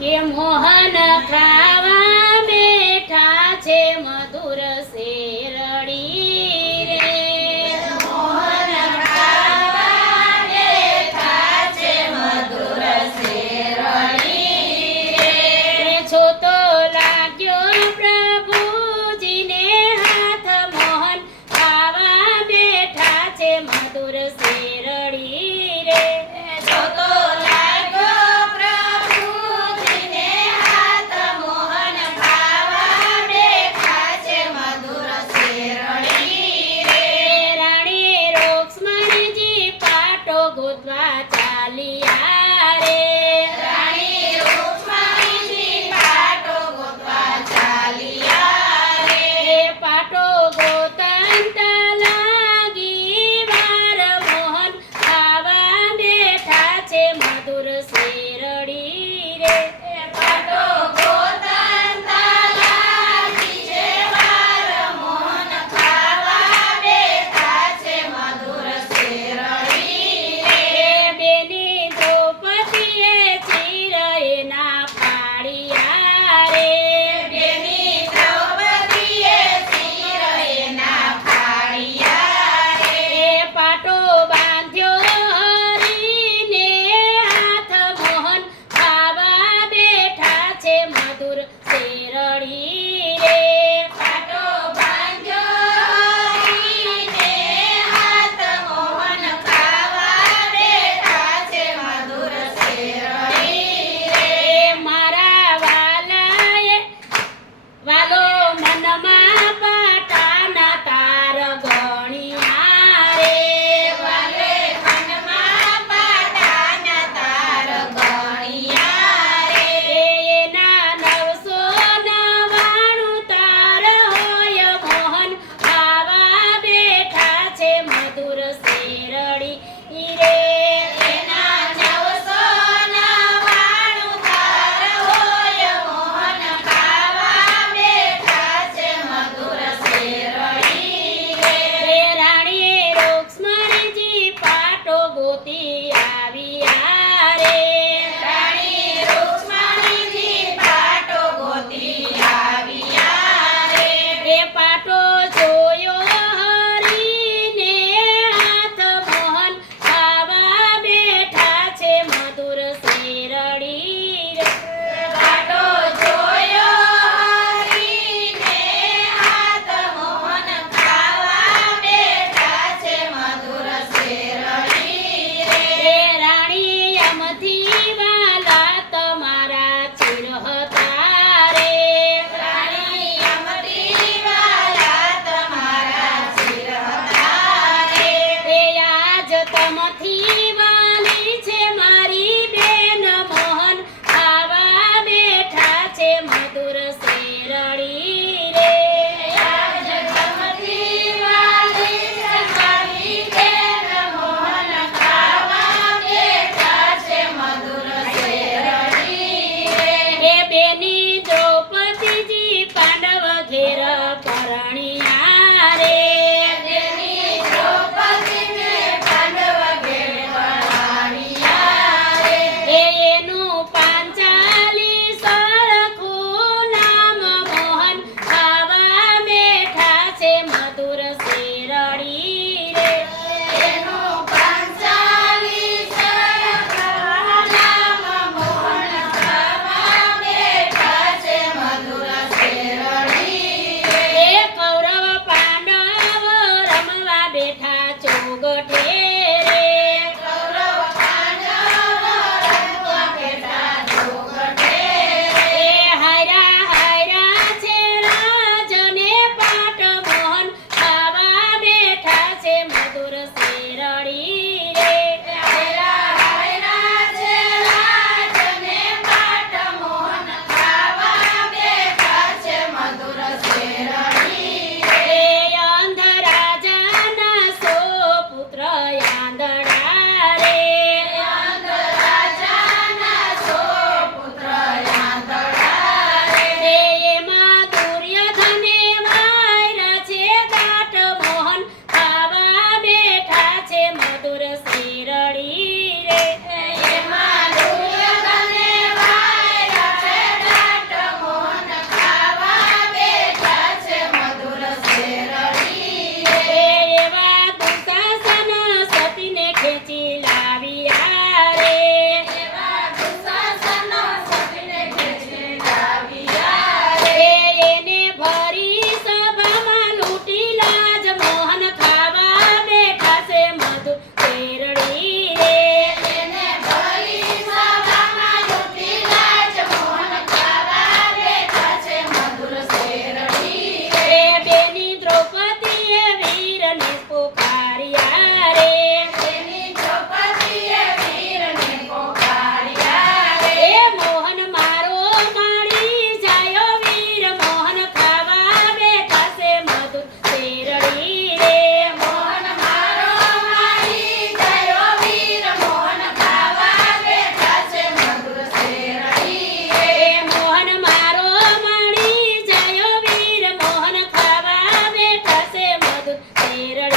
કે મોહન ખાવા બેઠા છે મધુર શેરડી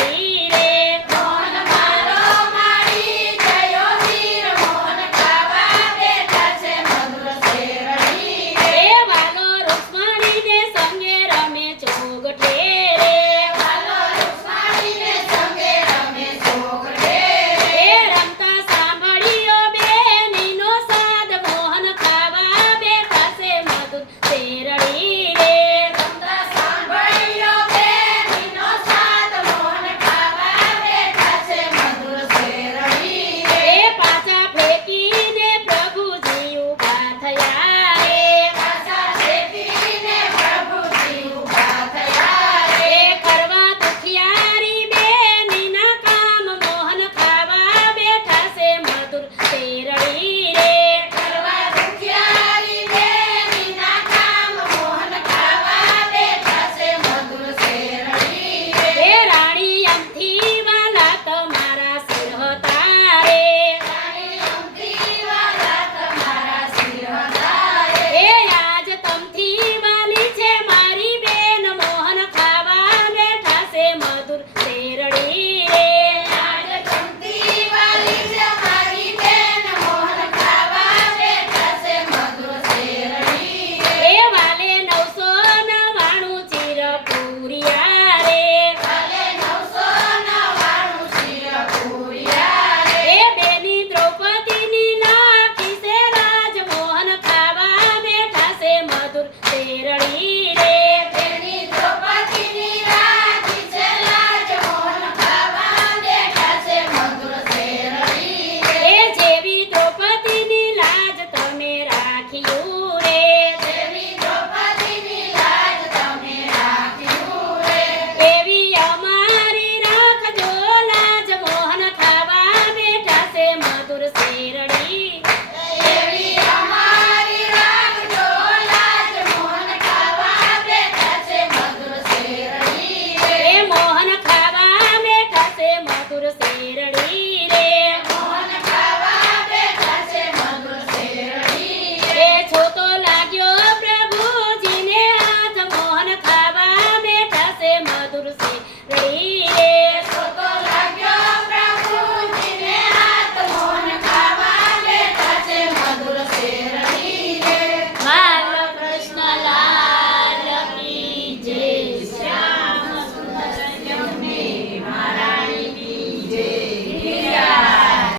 রে oscuro será